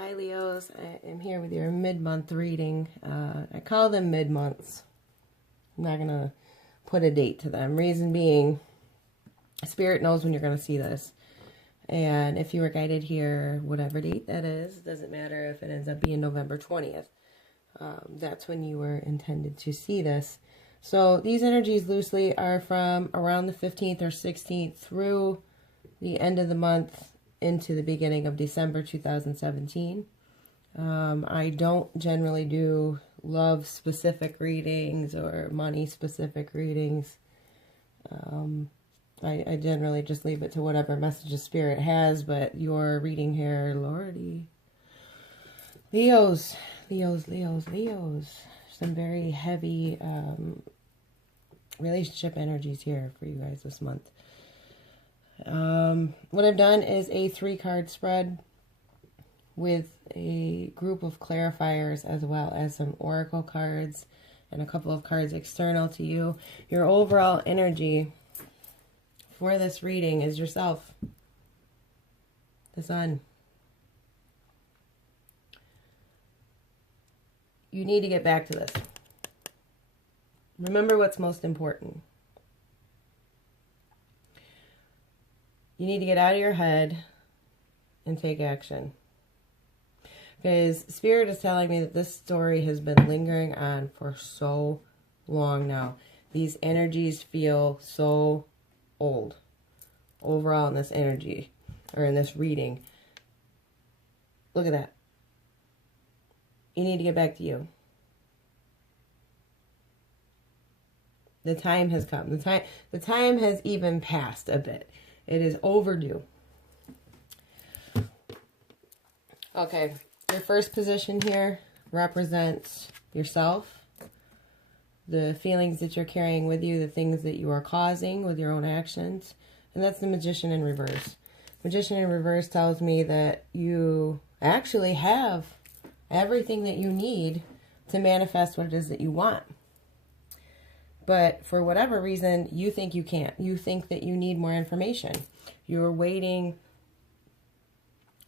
Hi Leos, I am here with your mid-month reading. I call them mid-months. I'm not going to put a date to them. Reason being, Spirit knows when you're going to see this. And if you were guided here, whatever date that is, doesn't matter if it ends up being November 20th. That's when you were intended to see this. So these energies loosely are from around the 15th or 16th through the end of the month into the beginning of December 2017. I don't generally do love-specific readings or money-specific readings. I generally just leave it to whatever messages Spirit has, but your reading here, Lordy. Leos. Some very heavy relationship energies here for you guys this month. What I've done is a 3-card spread with a group of clarifiers as well as some oracle cards and a couple of cards external to you. Your overall energy for this reading is yourself, the Sun. You need to get back to this. Remember what's most important. You need to get out of your head and take action. Because Spirit is telling me that this story has been lingering on for so long now. These energies feel so old. Overall in this energy, or in this reading. Look at that. You need to get back to you. The time has come. The time has even passed a bit. It is overdue. Okay, your first position here represents yourself, the feelings that you're carrying with you, the things that you are causing with your own actions, and that's the Magician in reverse. Magician in reverse tells me that you actually have everything that you need to manifest what it is that you want. But for whatever reason, you think you can't. You think that you need more information. You're waiting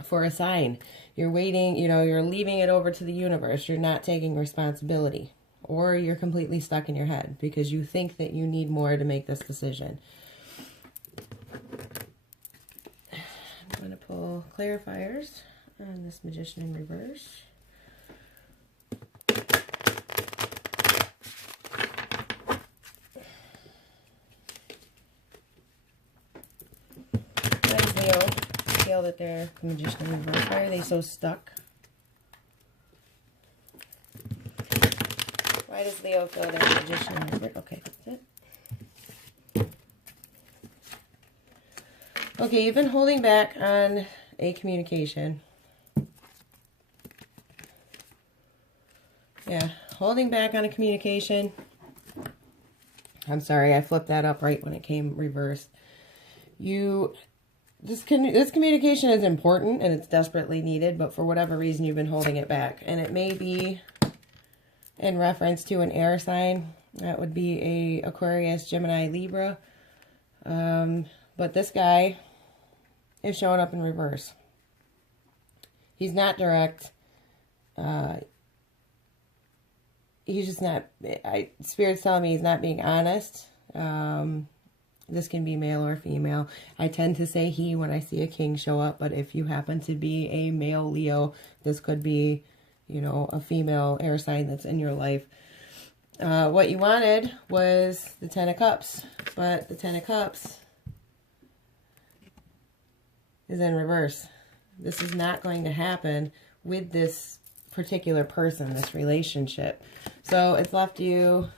for a sign. You're waiting, you're leaving it over to the universe. You're not taking responsibility. Or you're completely stuck in your head because you think that you need more to make this decision. I'm going to pull clarifiers on this Magician in reverse. Feel that they're the Magician in reverse. Why are they so stuck? Why does Leo feel they're the Magician in reverse? Okay, that's it. Okay, you've been holding back on a communication. Yeah, holding back on a communication. I'm sorry, I flipped that up right when it came reversed. This communication is important and it's desperately needed, but for whatever reason you've been holding it back. And it may be in reference to an air sign. That would be a Aquarius, Gemini, Libra. But this guy is showing up in reverse. He's not direct. He's just not... Spirit's telling me he's not being honest. This can be male or female. I tend to say he when I see a king show up, but if you happen to be a male Leo, this could be, a female air sign that's in your life. What you wanted was the 10 of Cups, but the 10 of Cups is in reverse. This is not going to happen with this particular person, this relationship. So it's left you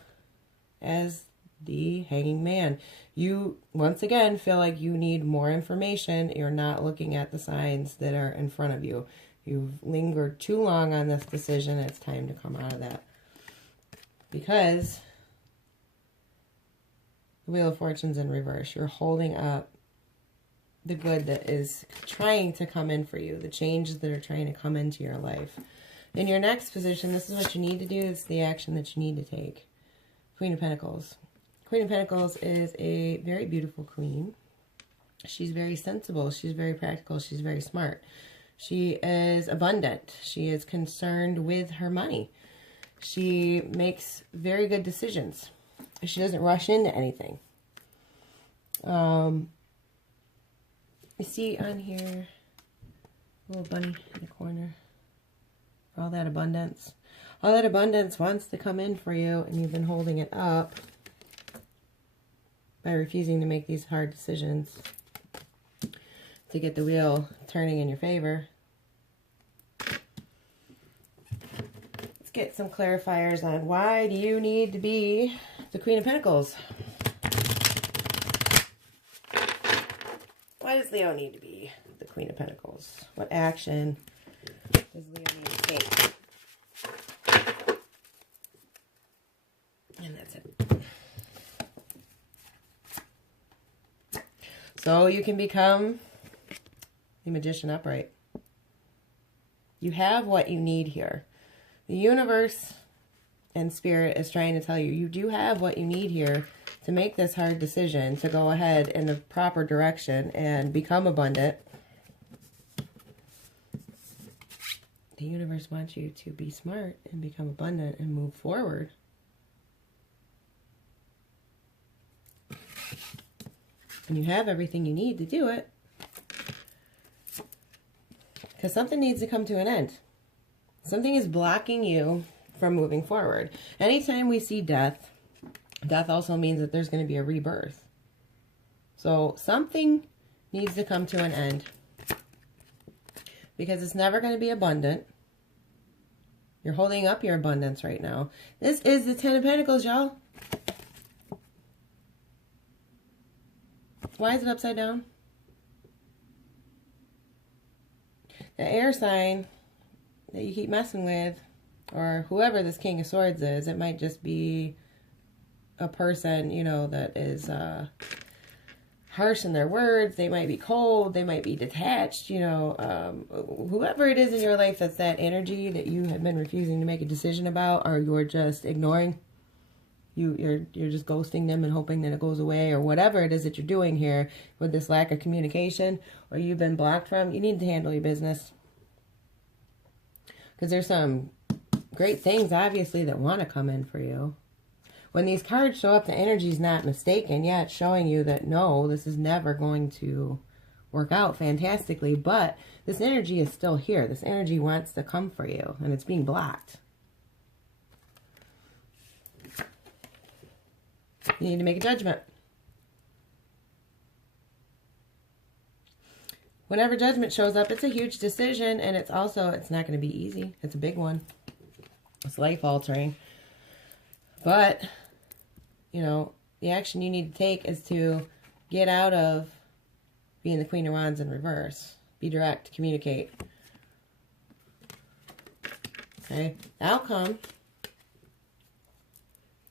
as the Hanging Man. You, once again, feel like you need more information. You're not looking at the signs that are in front of you. You've lingered too long on this decision. It's time to come out of that. Because the Wheel of Fortune's in reverse. You're holding up the good that is trying to come in for you. The changes that are trying to come into your life. In your next position, this is what you need to do. It's the action that you need to take. Queen of Pentacles. Queen of Pentacles is a very beautiful queen. She's very sensible. She's very practical. She's very smart. She is abundant. She is concerned with her money. She makes very good decisions. She doesn't rush into anything. You see on here, little bunny in the corner. All that abundance. All that abundance wants to come in for you, and you've been holding it up by refusing to make these hard decisions to get the wheel turning in your favor. Let's get some clarifiers on why do you need to be the Queen of Pentacles? Why does Leo need to be the Queen of Pentacles? What action does Leo need to take? And that's it. So you can become the Magician upright. You have what you need here. The universe and spirit is trying to tell you, you do have what you need here to make this hard decision, to go ahead in the proper direction and become abundant. The universe wants you to be smart and become abundant and move forward. And you have everything you need to do it. Because something needs to come to an end. Something is blocking you from moving forward. Anytime we see death, death also means that there's going to be a rebirth. So something needs to come to an end. Because it's never going to be abundant. You're holding up your abundance right now. This is the Ten of Pentacles, y'all. Why is it upside down? The air sign that you keep messing with, or whoever this King of Swords is, it might just be a person, you know, that is harsh in their words. They might be cold. They might be detached, you know. Whoever it is in your life that's that energy that you have been refusing to make a decision about, or you're just ignoring. You're just ghosting them and hoping that it goes away, or whatever it is that you're doing here with this lack of communication, or you've been blocked from. You need to handle your business. Because there's some great things, obviously, that want to come in for you. When these cards show up, the energy is not mistaken. Yeah, it's showing you that, no, this is never going to work out fantastically. But this energy is still here. This energy wants to come for you, and it's being blocked. You need to make a judgment. Whenever judgment shows up, it's a huge decision, and it's not going to be easy. It's a big one. It's life-altering. But, you know, the action you need to take is to get out of being the Queen of Wands in reverse. Be direct, communicate. Okay? Outcome,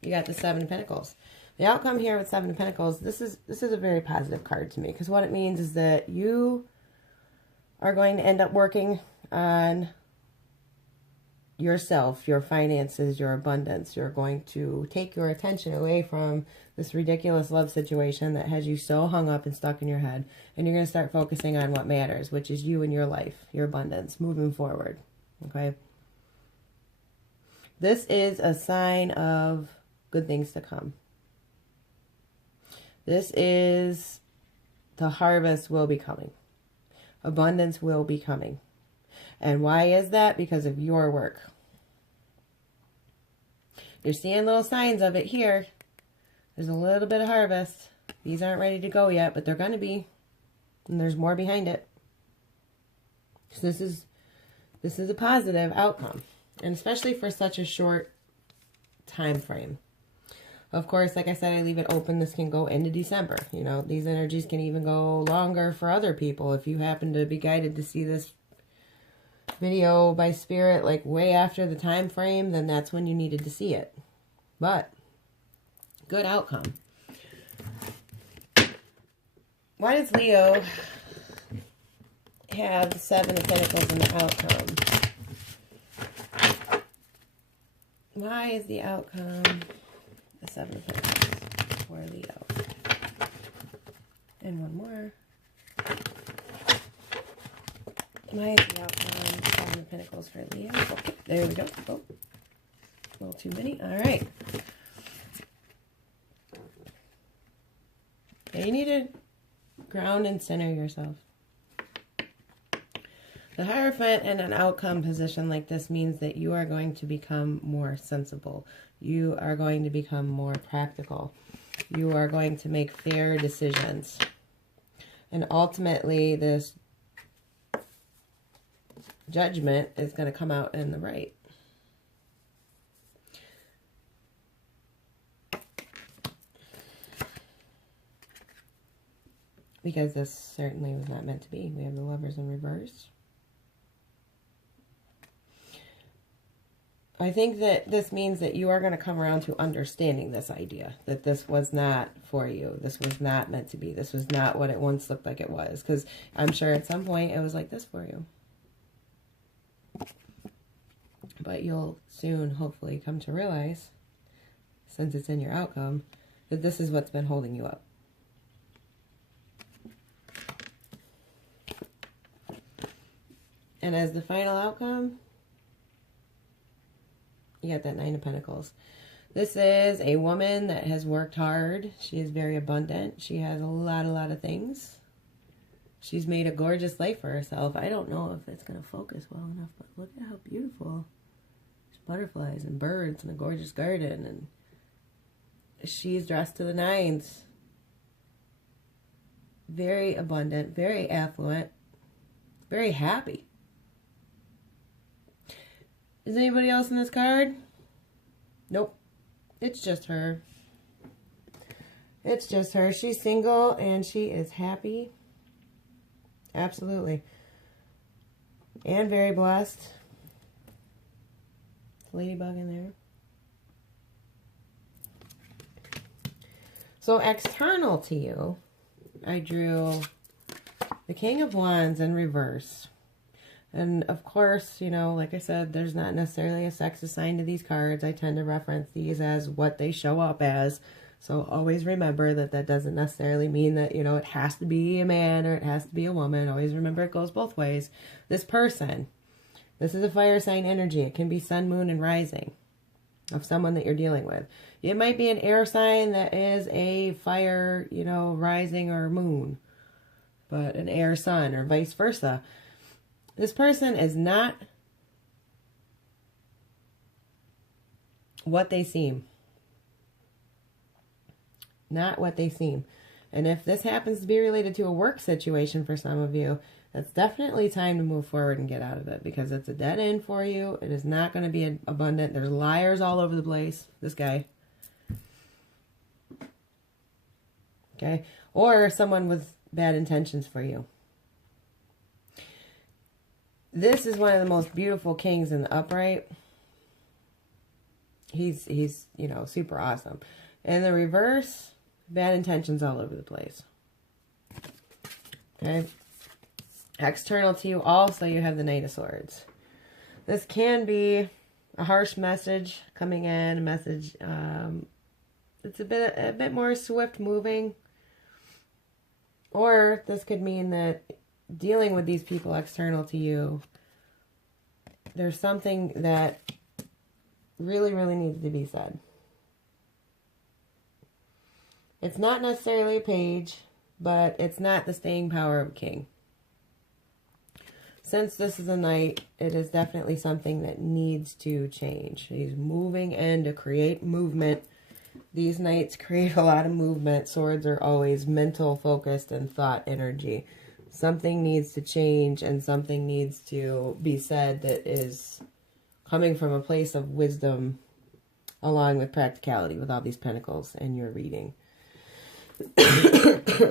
you got the Seven of Pentacles. The outcome here with Seven of Pentacles, this is a very positive card to me, because what it means is that you are going to end up working on yourself, your finances, your abundance. You're going to take your attention away from this ridiculous love situation that has you so hung up and stuck in your head, and you're going to start focusing on what matters, which is you and your life, your abundance, moving forward. Okay? This is a sign of good things to come. This is the harvest will be coming. Abundance will be coming. And why is that? Because of your work. You're seeing little signs of it here. There's a little bit of harvest. These aren't ready to go yet, but they're going to be. And there's more behind it. So this is a positive outcome. And especially for such a short time frame. Of course, like I said, I leave it open. This can go into December. You know, these energies can even go longer for other people. If you happen to be guided to see this video by spirit, like way after the time frame, then that's when you needed to see it. But, good outcome. Why does Leo have the Seven of Pentacles in the outcome? Why is the outcome the Seven of Pentacles for Leo? And one more. Why is the outcome? Seven of Pentacles for Leo. Okay, there we go. Oh, a little too many. All right. Okay, you need to ground and center yourself. The Hierophant in an outcome position like this means that you are going to become more sensible. You are going to become more practical. You are going to make fair decisions. And ultimately, this Judgment is going to come out in the right. Because this certainly was not meant to be. We have the Lovers in reverse. I think that this means that you are going to come around to understanding this idea. That this was not for you. This was not meant to be. This was not what it once looked like it was. Because I'm sure at some point it was like this for you. But you'll soon, hopefully, come to realize, since it's in your outcome, that this is what's been holding you up. And as the final outcome, you got that Nine of Pentacles. This is a woman that has worked hard. She is very abundant. She has a lot of things. She's made a gorgeous life for herself. I don't know if it's going to focus well enough, but look at how beautiful. There's butterflies and birds and a gorgeous garden. And she's dressed to the nines. Very abundant, very affluent, very happy. Is anybody else in this card? Nope. It's just her. It's just her. She's single and she is happy. Absolutely. And very blessed. Ladybug in there. So external to you, I drew the King of Wands in reverse. And of course, you know, like I said, there's not necessarily a sex assigned to these cards. I tend to reference these as what they show up as. So always remember that that doesn't necessarily mean that, you know, it has to be a man or it has to be a woman. Always remember it goes both ways. This person, this is a fire sign energy. It can be sun, moon, and rising of someone that you're dealing with. It might be an air sign that is a fire, you know, rising or moon, but an air sun or vice versa. This person is not what they seem. Not what they seem. And if this happens to be related to a work situation for some of you, that's definitely time to move forward and get out of it, because it's a dead end for you. It is not going to be abundant. There's liars all over the place. This guy. Okay? Or someone with bad intentions for you. This is one of the most beautiful kings in the upright. He's you know, super awesome. In the reverse, bad intentions all over the place. Okay? External to you also, you have the Knight of Swords. This can be a harsh message coming in, a message, it's a bit more swift moving. Or this could mean that dealing with these people external to you, there's something that really needs to be said. It's not necessarily a page, but it's not the staying power of a king. Since this is a knight, it is definitely something that needs to change. He's moving in to create movement. These knights create a lot of movement. Swords are always mental, focused, and thought energy. Something needs to change and something needs to be said that is coming from a place of wisdom along with practicality with all these pentacles in your reading.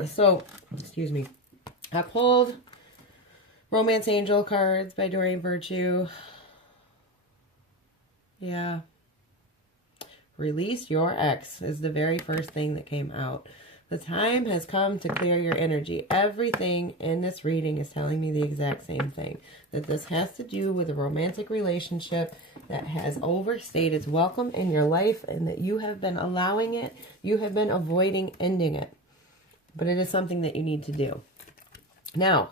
So, excuse me. I pulled Romance Angel cards by Doreen Virtue. Yeah. Release your ex is the very first thing that came out. The time has come to clear your energy. Everything in this reading is telling me the exact same thing. That this has to do with a romantic relationship that has overstayed its welcome in your life and that you have been allowing it. You have been avoiding ending it. But it is something that you need to do. Now,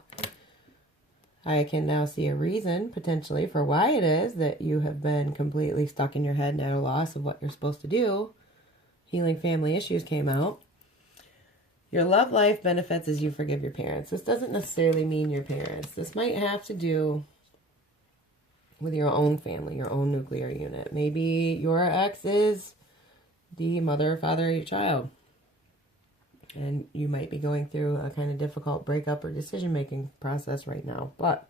I can now see a reason, potentially, for why it is that you have been completely stuck in your head and at a loss of what you're supposed to do. Healing family issues came out. Your love life benefits as you forgive your parents. This doesn't necessarily mean your parents. This might have to do with your own family, your own nuclear unit. Maybe your ex is the mother or father of your child. And you might be going through a kind of difficult breakup or decision-making process right now. But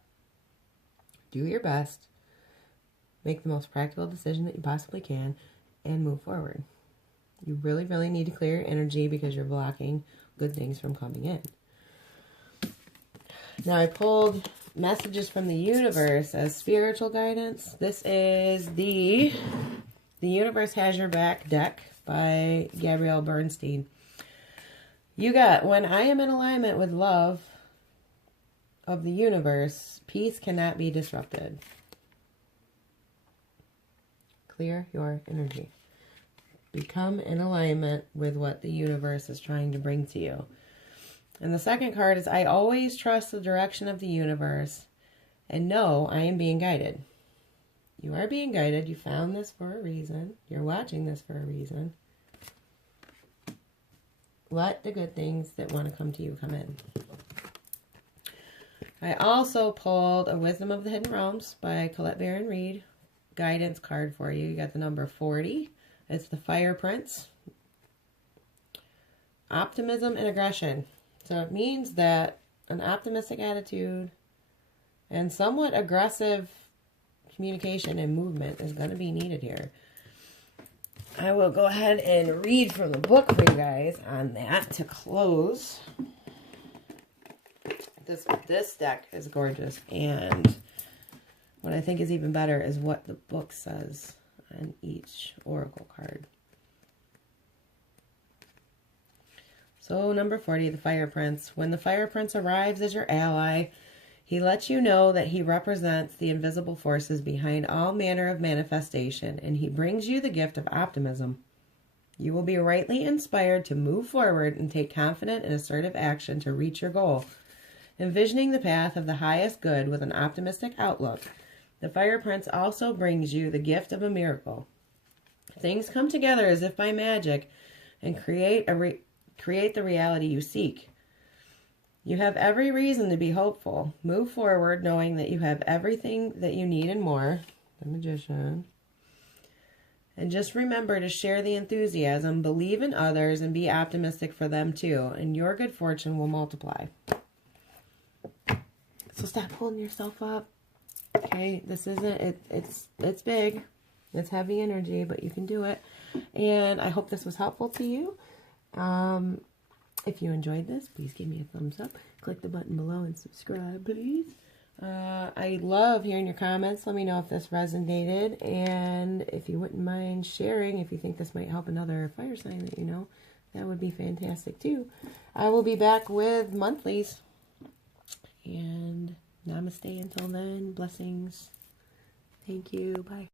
do your best. Make the most practical decision that you possibly can and move forward. You really, really need to clear your energy because you're blocking good things from coming in. Now, I pulled messages from the universe as spiritual guidance. This is the Universe Has Your Back deck by Gabrielle Bernstein. You got, when I am in alignment with love of the universe, peace cannot be disrupted. Clear your energy. Become in alignment with what the universe is trying to bring to you. And the second card is, I always trust the direction of the universe and know I am being guided. You are being guided. You found this for a reason. You're watching this for a reason. Let the good things that want to come to you come in. I also pulled a Wisdom of the Hidden Realms by Colette Baron Reid guidance card for you. You got the number 40. It's the Fire Prince. Optimism and aggression. So it means that an optimistic attitude and somewhat aggressive communication and movement is going to be needed here. I will go ahead and read from the book for you guys on that to close. This deck is gorgeous, and what I think is even better is what the book says on each oracle card. So number 40, the Fire Prince. When the Fire Prince arrives as your ally, he lets you know that he represents the invisible forces behind all manner of manifestation, and he brings you the gift of optimism. You will be rightly inspired to move forward and take confident and assertive action to reach your goal. Envisioning the path of the highest good with an optimistic outlook, the Fire Prince also brings you the gift of a miracle. Things come together as if by magic and create the reality you seek. You have every reason to be hopeful. Move forward knowing that you have everything that you need and more. The Magician. And just remember to share the enthusiasm, believe in others, and be optimistic for them too. And your good fortune will multiply. So stop pulling yourself up. Okay, this isn't, it's big. It's heavy energy, but you can do it. And I hope this was helpful to you. If you enjoyed this, please give me a thumbs up. Click the button below and subscribe, please. I love hearing your comments. Let me know if this resonated. And if you wouldn't mind sharing, if you think this might help another fire sign that you know, that would be fantastic too. I will be back with monthlies. And namaste until then. Blessings. Thank you. Bye.